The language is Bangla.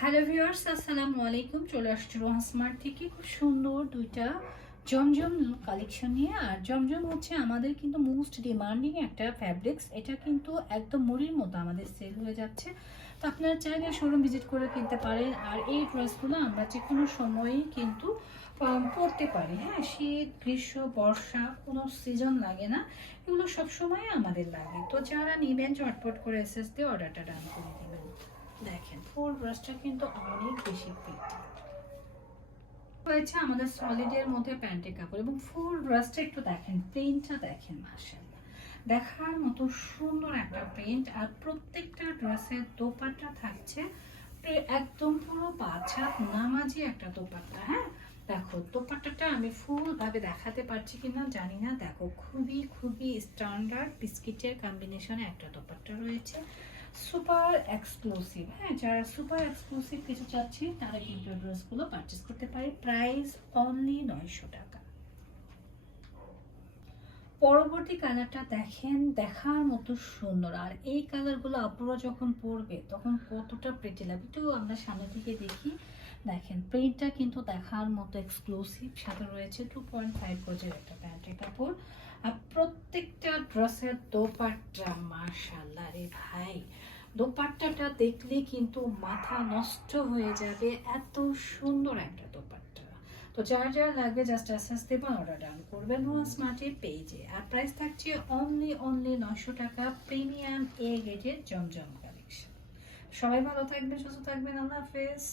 হ্যালো ভিউয়ার্স, আসসালামু আলাইকুম। চলে আসছি রোহান স্মার্ট থেকে খুব সুন্দর দুইটা জমজম কালেকশন নিয়ে। আর জমজম হচ্ছে আমাদের কিন্তু মোস্ট ডিমান্ডিং একটা ফ্যাব্রিক্স। এটা কিন্তু একদম মুড়ির মতো আমাদের সেল হয়ে যাচ্ছে, তো আপনারা চাইলে শোরুম ভিজিট করে কিনতে পারেন। আর এই ড্রেসগুলো আমরা যে কোনো সময়ই কিন্তু পরতে পারি। হ্যাঁ, শীত, গ্রীষ্ম, বর্ষা কোনো সিজন লাগে না, এগুলো সবসময় আমাদের লাগে। তো যারা নেবেন ঝটপট করে এসএস দিয়ে অর্ডারটা ডান করে দেবেন। দেখেন ফুল ব্রাশটা কিন্তু অনেক বেশি প্রিটি হয়েছে আমাদের সলিডের মধ্যে প্যান্টের কাপড়, এবং ফুল ব্রাশটা একটু দেখেন, প্রিন্টটা দেখেন, মাশাআল্লাহ দেখার মতো সুন্দর একটা প্রিন্ট। আর প্রত্যেকটা ড্রেসের দোপাট্টা থাকছে একদম পুরো 5 হাত নামাজি একটা দোপাট্টা। হ্যাঁ, দেখো দোপাট্টাটা আমি ফুল ভাবে দেখাতে পারছি কিনা জানি না। দেখো খুবই খুবই স্ট্যান্ডার্ড বিস্কিটের কম্বিনেশনে একটা দোপাট্টা রয়েছে, সুপার এক্সক্লুসিভ। হ্যাঁ, যারা সুপার এক্সক্লুসিভ কিছু চাচ্ছি তারা কিন্তু ড্রেসগুলো পারচেস করতে পারে। প্রাইস অনলি 900 টাকা। পরবর্তী কালারটা দেখেন, দেখার মতো সুন্দর। আর এই কালারগুলো আপনারা যখন পরবে তখন কতটা প্রিটি লাগবে, একটু আমরা সামনে থেকে দেখি। দেখেন প্রিন্টটা কিন্তু দেখার মতো এক্সক্লুসিভ, সাথে রয়েছে 2.5 গজের একটা প্যান্টের কাপড়। আর প্রত্যেকটা ড্রেসের দোপাট্টা মাশাআল্লাহ রে ভাই, দোপাট্টাটা দেখলে কিন্তু মাথা নষ্ট হয়ে যাবে, এত সুন্দর একটা দোপাট্টা। তো যার যার লাগবে জাস্ট এসএস দেবেন, অর্ডার ডান করবেন স্মার্টের পেজে। আর প্রাইস থাকছে অনলি 900 টাকা। প্রিমিয়াম এ গ্রেডের জমজম কালেকশন। সবাই ভালো থাকবেন, সুস্থ থাকবেন, আল্লাহ হাফেজ।